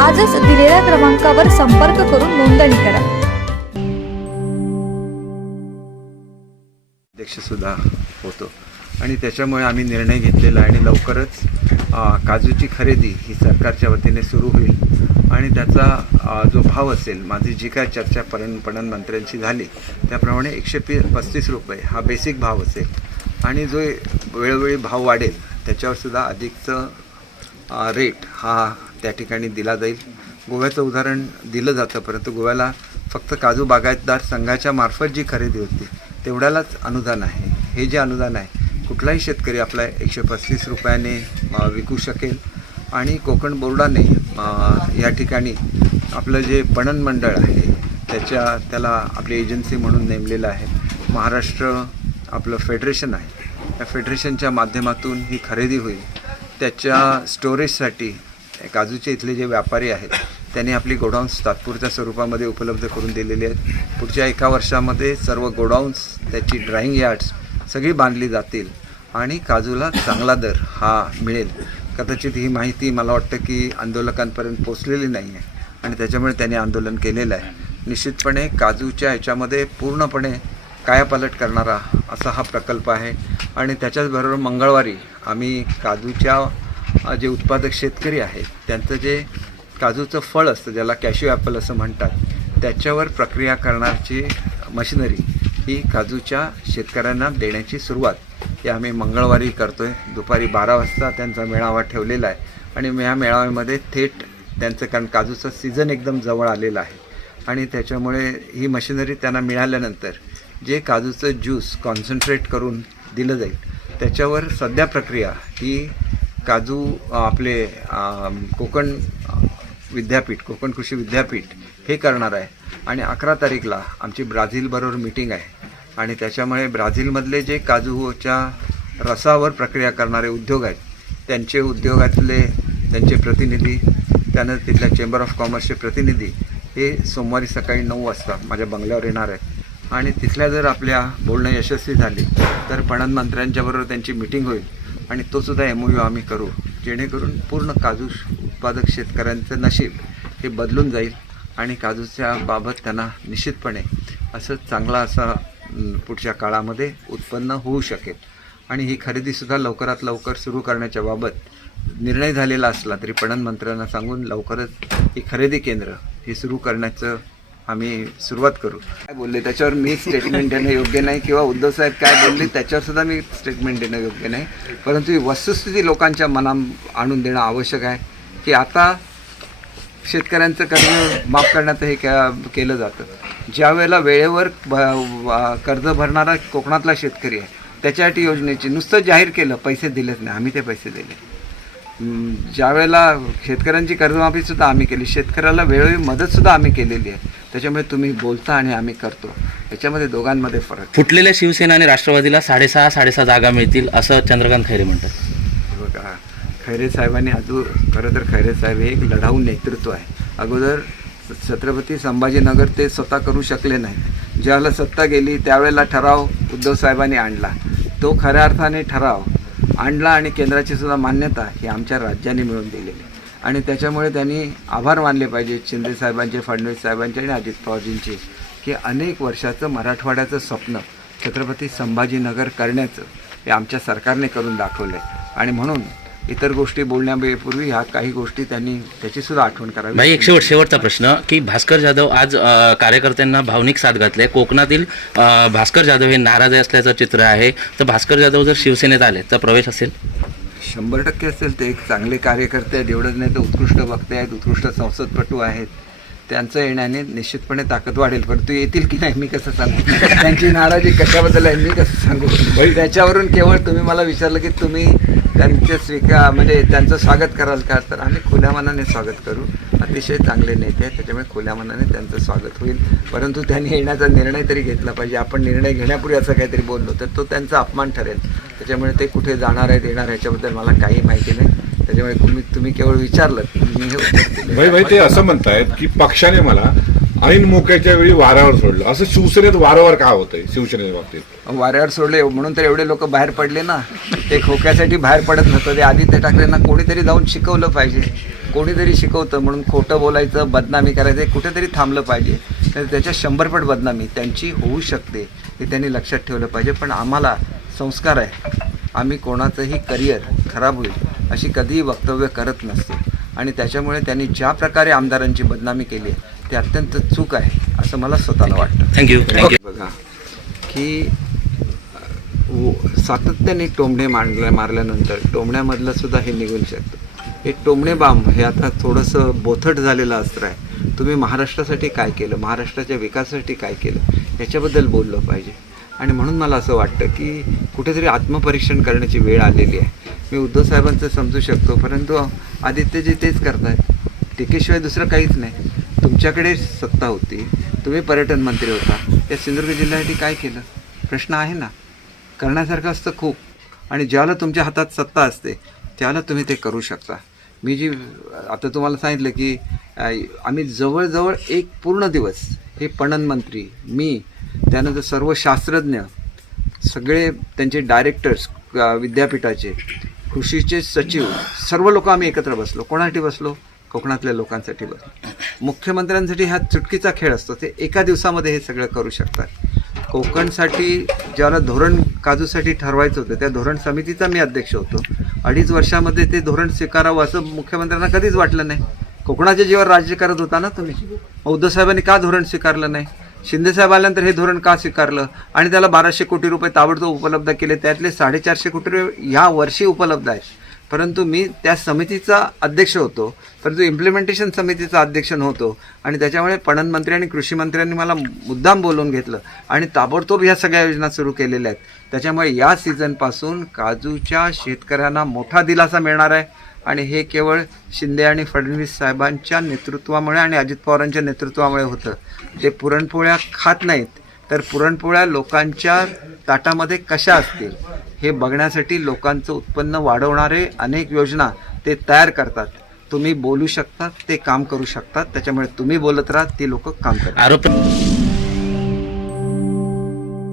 आजच दिलेल्या क्रमांकावर संपर्क करून नोंदणी करा. अध्यक्षसुद्धा होतो. आणि त्याच्यामुळे आम्ही निर्णय घेतलेला आणि लवकरच काजूची खरेदी ही सरकारच्या वतीने सुरू होईल. आणि त्याचा जो भाव असेल माझी जी काय चर्चा पणन पणन मंत्र्यांशी झाली त्याप्रमाणे एकशे पी पस्तीस रुपये हा बेसिक भाव असेल. आणि जो वेळोवेळी भाव वाढेल त्याच्यावर सुद्धा अधिकचं रेट हा त्या ठिकाणी दिला जाईल. गोव्याचं उदाहरण दिलं जातं परंतु गोव्याला फक्त काजू बागायतदार संघाच्या मार्फत जी खरेदी होती तेवढ्यालाच अनुदान आहे. हे जे अनुदान आहे कुठलाही शेतकरी आपला एकशे पस्तीस रुपयाने विकू शकेल. आणि कोकण बोर्डाने या ठिकाणी आपलं जे पणन मंडळ आहे त्याच्या त्याला आपली एजन्सी म्हणून नेमलेलं आहे. महाराष्ट्र आपलं फेडरेशन आहे. या फेडरेशनच्या माध्यमातून ही खरेदी होईल. त्याच्या स्टोरेजसाठी काजूचे इथले जे व्यापारी आहेत त्यांनी आपली गोडाऊन्स तात्पुरत्या स्वरूपामध्ये उपलब्ध करून दिलेली आहेत. पुढच्या एका वर्षामध्ये सर्व गोडाऊन्स त्याची ड्राईंग यार्ड्स सगळी बांधली जातील आणि काजूला चांगला दर हा मिळेल. कदाचित ही माहिती मला वाटतं की आंदोलकांपर्यंत पोचलेली नाही आहे आणि त्याच्यामुळे त्यांनी आंदोलन केलेलं आहे. निश्चितपणे काजूच्या ह्याच्यामध्ये पूर्णपणे कायापालट करणारा असा हा प्रकल्प आहे. आणि त्याच्याचबरोबर मंगळवारी आम्ही काजूच्या जे उत्पादक शेतकरी आहेत त्यांचं जे काजूचं फळ असतं ज्याला कॅश्यू ॲपल असं म्हणतात त्याच्यावर प्रक्रिया करण्याची मशिनरी ही काजूच्या शेतकऱ्यांना देण्याची सुरुवात. ही आम्ही मंगळवारी करतो आहे दुपारी बारा वाजता त्यांचा मेळावा ठेवलेला आहे आणि या मेळाव्यामध्ये थेट त्यांचं कारण काजूचं सीझन एकदम जवळ आलेलं आहे. आणि त्याच्यामुळे ही मशिनरी त्यांना मिळाल्यानंतर जे काजूचं ज्यूस कॉन्सन्ट्रेट करून दिलं जाईल त्याच्यावर सध्या प्रक्रिया ही काजू आपले कोकण विद्यापीठ कोकण कृषी विद्यापीठ हे करणार आहे. आणि अकरा तारीखला आमची ब्राझीलबरोबर मीटिंग आहे. आणि त्याच्यामुळे ब्राझीलमधले जे काजूच्या रसावर प्रक्रिया करणारे उद्योग आहेत त्यांचे उद्योगातले त्यांचे प्रतिनिधी त्यानं तिथल्या चेंबर ऑफ कॉमर्सचे प्रतिनिधी हे सोमवारी सकाळी नऊ वाजता माझ्या बंगल्यावर येणार आहेत. आणि तिथल्या जर आपल्या बोलणं यशस्वी झाली तर पणन मंत्र्यांच्याबरोबर त्यांची मिटिंग होईल. आणि तोसुद्धा एम ओ यू आम्ही करू जेणेकरून पूर्ण काजू उत्पादक शेतकऱ्यांचं नशीब हे बदलून जाईल आणि काजूच्या बाबत त्यांना निश्चितपणे असं चांगला असा पुढच्या काळामध्ये उत्पन्न होऊ शकेल. आणि ही खरेदीसुद्धा लवकरात लवकर सुरू करण्याच्या बाबत निर्णय झालेला असला तरी पणन मंत्र्यांना सांगून लवकरच ही खरेदी केंद्र हे सुरू करण्याचं आम्ही सुरुवात करू. काय बोलले? त्याच्यावर मी स्टेटमेंट देणं योग्य नाही किंवा उद्धव साहेब काय बोलले त्याच्यावर सुद्धा मी स्टेटमेंट देणं योग्य नाही. परंतु ही वस्तुस्थिती लोकांच्या मना आणून देणं आवश्यक आहे की आता शेतकऱ्यांचं कर्ज माफ करण्याचं हे के केलं जातं. ज्या वेळेला वेळेवर ब कर्ज भरणारा कोकणातला शेतकरी आहे त्याच्यासाठी योजनेची नुसतं जाहीर केलं पैसे दिलेच नाही आम्ही ते पैसे दिले. ज्यावेळेला ज्या वेळेला शेतकऱ्यांची कर्जमाफीसुद्धा आम्ही केली शेतकऱ्याला वेळोवेळी मदतसुद्धा आम्ही केलेली आहे. त्याच्यामुळे तुम्ही बोलता आणि आम्ही करतो. याच्यामध्ये दोघांमध्ये फरक. फुटलेल्या शिवसेना आणि राष्ट्रवादीला साडेसहा साडेसहा जागा मिळतील असं चंद्रकांत खैरे म्हणतात. बघा खैरे साहेबांनी अजून खरं तर खैरे साहेब हे एक लढाऊ नेतृत्व आहे. अगोदर छत्रपती संभाजीनगर ते स्वतः करू शकले नाही ज्यावेळेला सत्ता गेली त्यावेळेला ठराव उद्धव साहेबांनी आणला. तो खऱ्या अर्थाने ठराव आणला आणि केंद्राची सुद्धा मान्यता ही आमच्या राज्याने मिळवून दिलेली आहे. आणि त्याच्यामुळे त्यांनी आभार मानले पाहिजे शिंदे साहेबांचे फडणवीस साहेबांचे आणि अजित पवारजींचे की अनेक वर्षाचं मराठवाड्याचं स्वप्न छत्रपती संभाजीनगर करण्याचं हे आमच्या सरकारने करून दाखवलं आहे आणि म्हणून इतर गोष्टी बोलण्यापूर्वी ह्या काही गोष्टी त्यांनी त्याची सुद्धा आठवण करावी. भाई एक शेवट शेवटचा प्रश्न की भास्कर जाधव आज कार्यकर्त्यांना भावनिक साथ घातले कोकणातील भास्कर जाधव हे नाराज असल्याचं चित्र आहे. तर भास्कर जाधव जर शिवसेनेत आले तर प्रवेश असेल? शंभर टक्के असेल ते. एक चांगले कार्यकर्ते आहेत एवढंच नाही तर उत्कृष्ट वक्ते आहेत उत्कृष्ट संसदपटू आहेत. त्यांचं येण्याने निश्चितपणे ताकद वाढेल. परंतु येतील की नाही मी कसं सांगू? त्यांची नाराजी कशाबद्दल आहे मी कसं सांगू? त्याच्यावरून केवळ तुम्ही मला विचारलं की तुम्ही त्यांचे स्वीकार म्हणजे त्यांचं स्वागत कराल का? तर आम्ही खुल्या मनाने स्वागत करू. अतिशय चांगले नेते आहेत त्याच्यामुळे खुल्या मनाने त्यांचं स्वागत होईल. परंतु त्यांनी येण्याचा निर्णय तरी घेतला पाहिजे. आपण निर्णय घेण्यापूर्वी असं काहीतरी बोललो तर तो त्यांचा अपमान ठरेल. त्याच्यामुळे ते कुठे जाणार आहेत येणार ह्याच्याबद्दल मला काही माहिती नाही. त्याच्यामुळे तुम्ही तुम्ही केवळ विचारलं हे. भाई भाई ते असं म्हणतायत की पक्षाने मला ऐन मोक्याच्या वेळी वारावर सोडलं. असं शिवसेनेत वारंवार का होतंय शिवसेनेच्या बाबतीत? वाऱ्यावर सोडले म्हणून तर एवढे लोक बाहेर पडले ना. ते खोक्यासाठी बाहेर पडत नव्हतं. ते आदित्य ठाकरेंना कोणीतरी जाऊन शिकवलं पाहिजे. कोणीतरी शिकवतं. म्हणून खोटं बोलायचं बदनामी करायचं कुठेतरी थांबलं पाहिजे. तर त्याच्या शंभरपट बदनामी त्यांची होऊ शकते हे त्यांनी लक्षात ठेवलं पाहिजे. पण आम्हाला संस्कार आहे. आम्ही कोणाचंही करिअर खराब होईल. अशी कधीही वक्तव्य करत नसतो. आणि त्याच्यामुळे त्यांनी ज्या प्रकारे आमदारांची बदनामी केली आहे ते अत्यंत चूक आहे असं मला स्वतःला वाटतं. थँक्यू थँक्यू बघा की सातत्याने टोमणे मारल्या मारल्यानंतर टोमण्यामधलं सुद्धा हे निघून शकतं हे टोमणे बांब हे आता थोडंसं बोथट झालेलं अस्त्र आहे. तुम्ही महाराष्ट्रासाठी काय केलं? महाराष्ट्राच्या विकासासाठी काय केलं? याच्याबद्दल बोललं पाहिजे. आणि म्हणून मला असं वाटतं की कुठेतरी आत्मपरीक्षण करण्याची वेळ आलेली आहे. मी उद्धव साहेबांचं समजू शकतो परंतु आदित्यजी तेच करतायत. टीकेशिवाय दुसरं काहीच नाही. तुमच्याकडे सत्ता होती. तुम्ही पर्यटन मंत्री होता. या सिंधुदुर्ग जिल्ह्यासाठी काय केलं? प्रश्न आहे ना? करण्यासारखं असतं खूप. आणि ज्याला तुमच्या हातात सत्ता असते त्याला तुम्ही ते करू शकता. मी जी आता तुम्हाला सांगितलं की आम्ही जवळजवळ एक पूर्ण दिवस हे पणन मंत्री मी त्यानंतर सर्व शास्त्रज्ञ सगळे त्यांचे डायरेक्टर्स विद्यापीठाचे कृषीचे सचिव सर्व लोक आम्ही एकत्र बसलो. कोणासाठी बसलो? कोकणातल्या लोकांसाठी बसलो. मुख्यमंत्र्यांसाठी हा चुटकीचा खेळ असतो. ते एका दिवसामध्ये हे सगळं करू शकतात. कोकणसाठी ज्याला धोरण काजूसाठी ठरवायचं होतं त्या धोरण समितीचा मी अध्यक्ष होतो. अडीच वर्षामध्ये ते धोरण स्वीकारावं असं मुख्यमंत्र्यांना कधीच वाटलं नाही. कोकणाच्या जीवावर राज्य करत होता ना तुम्ही? मग उद्धव साहेबांनी का धोरण स्वीकारलं नाही? शिंदेसाहेब आल्यानंतर हे धोरण का स्वीकारलं? आणि त्याला बाराशे कोटी रुपये ताबडतोब उपलब्ध केले त्यातले साडेचारशे कोटी रुपये ह्या वर्षी उपलब्ध आहेत. परंतु मी त्या समितीचा अध्यक्ष होतो परंतु इम्प्लिमेंटेशन समितीचा अध्यक्ष नव्हतो. आणि त्याच्यामुळे पणन मंत्री आणि कृषी मंत्र्यांनी मला मुद्दाम बोलवून घेतलं. आणि ताबडतोब ह्या सगळ्या योजना सुरू केलेल्या आहेत. त्याच्यामुळे या सीझनपासून काजूच्या शेतकऱ्यांना मोठा दिलासा मिळणार आहे. आणि हे केवळ शिंदे आणि फडणवीस साहेबांच्या नेतृत्वामुळे आणि अजित पवारांच्या नेतृत्वामुळे होतं. ते पुरणपोळ्या खात नाहीत तर पुरणपोळ्या लोकांच्या ताटामध्ये कशा असतील? हे बघण्यासाठी लोकांचं उत्पन्न वाढवणारे अनेक योजना ते तयार करतात. तुम्ही बोलू शकतात ते काम करू शकतात. त्याच्यामुळे तुम्ही बोलत राहा ती लोक काम करतात. आरोप